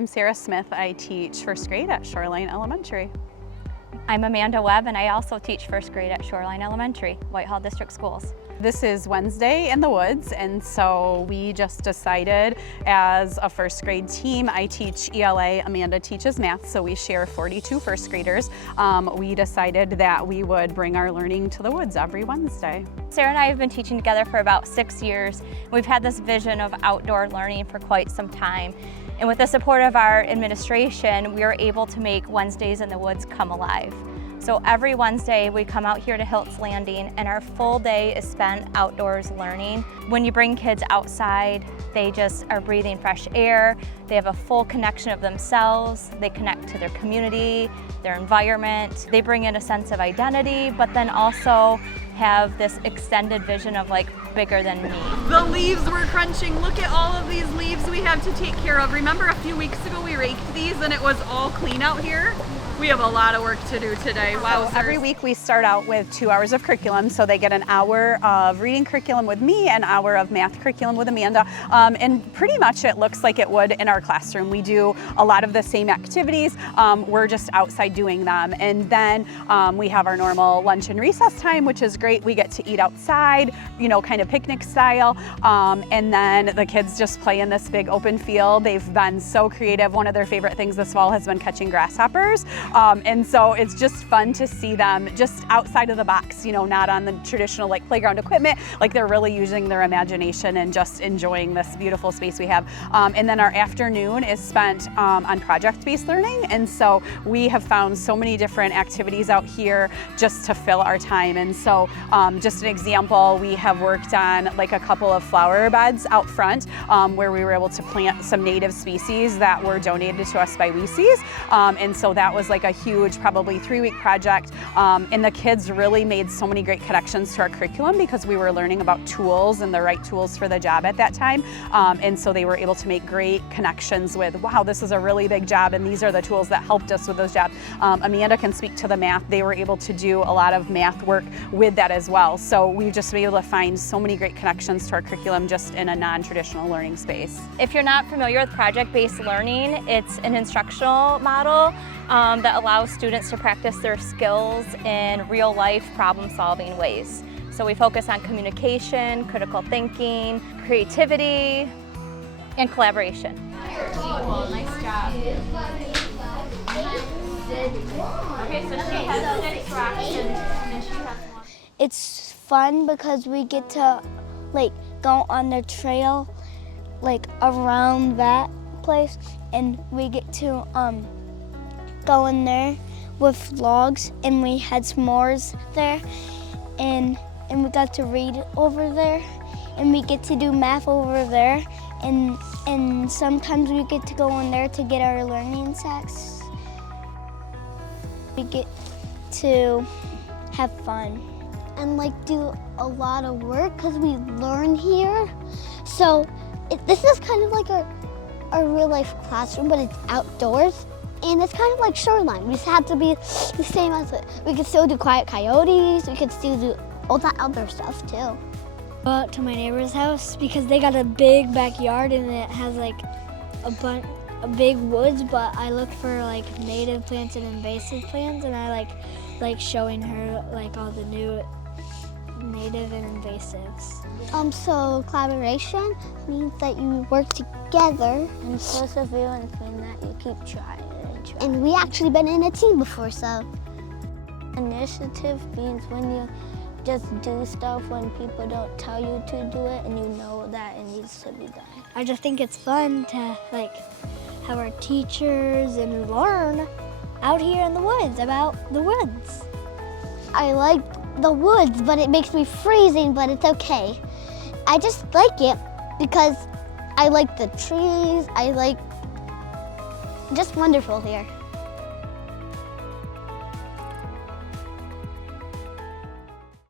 I'm Sarah Smith. I teach first grade at Shoreline Elementary. I'm Amanda Webb, and I also teach first grade at Shoreline Elementary, Whitehall District Schools. This is Wednesday in the Woods, and so we just decided as a first grade team, I teach ELA, Amanda teaches math, so we share 42 first graders. We decided that we would bring our learning to the woods every Wednesday. Sarah and I have been teaching together for about 6 years. We've had this vision of outdoor learning for quite some time. And with the support of our administration, we are able to make Wednesdays in the Woods come alive. So every Wednesday we come out here to Hilt's Landing and our full day is spent outdoors learning. When you bring kids outside, they just are breathing fresh air. They have a full connection of themselves. They connect to their community, their environment. They bring in a sense of identity, but then also have this extended vision of like bigger than me. The leaves we're crunching. Look at all of these leaves we have to take care of. Remember a few weeks ago we raked these and it was all clean out here? We have a lot of work to do today. Wow. So every week we start out with 2 hours of curriculum, so they get an hour of reading curriculum with me, an hour of math curriculum with Amanda, and pretty much it looks like it would in our classroom. We do a lot of the same activities, we're just outside doing them, and then we have our normal lunch and recess time, which is great. We get to eat outside, you know, kind of picnic style, and then the kids just play in this big open field. They've been so creative. One of their favorite things this fall has been catching grasshoppers. And so it's just fun to see them just outside of the box, you know, not on the traditional like playground equipment, like they're really using their imagination and just enjoying this beautiful space we have. And then our afternoon is spent on project-based learning. And so we have found so many different activities out here just to fill our time. And so just an example, we have worked on like a couple of flower beds out front where we were able to plant some native species that were donated to us by WECES. And so that was like a huge, probably 3-week project. And the kids really made so many great connections to our curriculum because we were learning about tools and the right tools for the job at that time. And so they were able to make great connections with, wow, this is a really big job and these are the tools that helped us with those jobs. Amanda can speak to the math. They were able to do a lot of math work with that as well. So we've just been able to find so many great connections to our curriculum just in a non-traditional learning space. If you're not familiar with project-based learning, it's an instructional model that allows students to practice their skills in real-life problem-solving ways. So we focus on communication, critical thinking, creativity, and collaboration. Cool, nice job. Okay, so she has 6 rocks and she has 1. It's fun because we get to like go on the trail like around that place, and we get to go in there with logs, and we had s'mores there, and we got to read over there, and we get to do math over there, and sometimes we get to go in there to get our learning sacks. We get to have fun and like do a lot of work because we learn here. So this is kind of like a real life classroom, but it's outdoors. And it's kind of like Shoreline. We just have to be the same as it. We can still do quiet coyotes. We can still do all that other stuff too. Go out to my neighbor's house because they got a big backyard and it has like a big woods, but I look for like native plants and invasive plants, and I like showing her like all the new native and invasives. So collaboration means that you work together, and perseverance means that you keep trying. And we actually been in a team before, so. Initiative means when you just do stuff when people don't tell you to do it and you know that it needs to be done. I just think it's fun to like have our teachers and learn out here in the woods about the woods. I like the woods, but it makes me freezing, but it's okay. I just like it because I like the trees. I like just wonderful here.